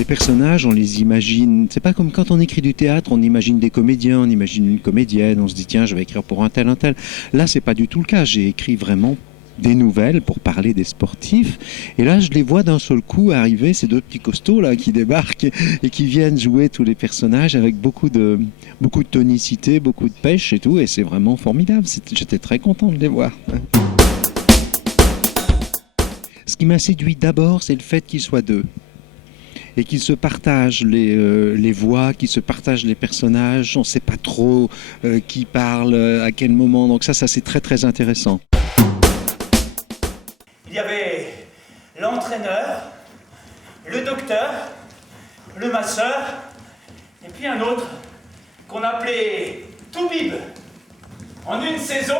Les personnages, on les imagine. C'est pas comme quand on écrit du théâtre, on imagine des comédiens, on imagine une comédienne, on se dit tiens, je vais écrire pour un tel, un tel. Là, c'est pas du tout le cas. J'ai écrit vraiment des nouvelles pour parler des sportifs. Et là, je les vois d'un seul coup arriver, ces deux petits costauds là qui débarquent et qui viennent jouer tous les personnages avec beaucoup de tonicité, beaucoup de pêche et tout. Et c'est vraiment formidable. J'étais très content de les voir. Ce qui m'a séduit d'abord, c'est le fait qu'ils soient deux. Et qu'ils se partagent les voix, qu'ils se partagent les personnages. On ne sait pas trop qui parle, à quel moment. Donc ça c'est très très intéressant. Il y avait l'entraîneur, le docteur, le masseur, et puis un autre qu'on appelait Toubib. En une saison,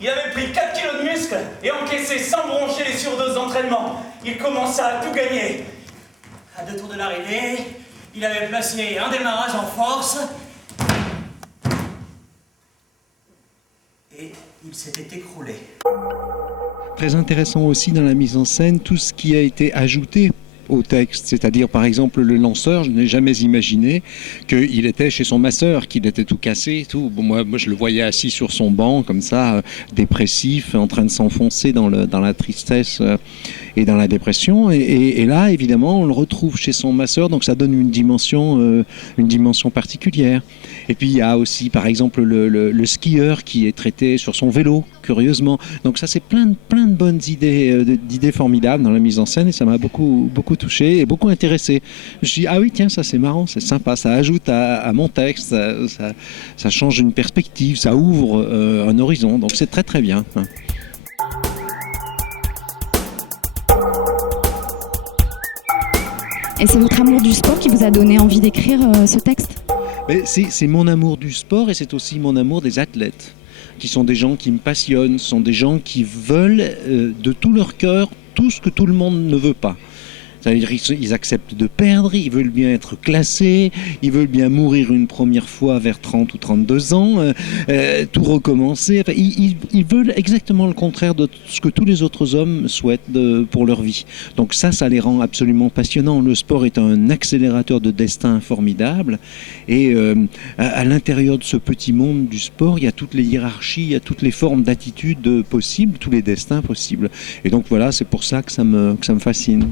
il avait pris 4 kilos de muscle et encaissé sans broncher les surdoses d'entraînement. Il commença à tout gagner. À 2 tours de l'arrivée, il avait placé un démarrage en force et il s'était écroulé. Très intéressant aussi dans la mise en scène, tout ce qui a été ajouté au texte, c'est-à-dire par exemple le lanceur, je n'ai jamais imaginé qu'il était chez son masseur, qu'il était tout cassé, tout. Bon, moi je le voyais assis sur son banc comme ça, dépressif, en train de s'enfoncer dans la tristesse et dans la dépression. Et là, évidemment, on le retrouve chez son masseur, donc ça donne une dimension particulière. Et puis il y a aussi, par exemple, le skieur qui est traité sur son vélo, curieusement. Donc ça, c'est plein de bonnes d'idées formidables dans la mise en scène, et ça m'a beaucoup touché et beaucoup intéressé. Je me suis dit, ah oui, tiens, ça c'est marrant, c'est sympa, ça ajoute à mon texte, ça change une perspective, ça ouvre un horizon, donc c'est très très bien. Et c'est votre amour du sport qui vous a donné envie d'écrire ce texte ? C'est mon amour du sport et c'est aussi mon amour des athlètes, qui sont des gens qui me passionnent, sont des gens qui veulent de tout leur cœur tout ce que tout le monde ne veut pas. C'est-à-dire ils acceptent de perdre, ils veulent bien être classés, ils veulent bien mourir une première fois vers 30 ou 32 ans, tout recommencer. Enfin, ils veulent exactement le contraire de ce que tous les autres hommes souhaitent pour leur vie. Donc ça les rend absolument passionnants. Le sport est un accélérateur de destin formidable. Et à l'intérieur de ce petit monde du sport, il y a toutes les hiérarchies, il y a toutes les formes d'attitudes possibles, tous les destins possibles. Et donc voilà, c'est pour ça que ça me fascine.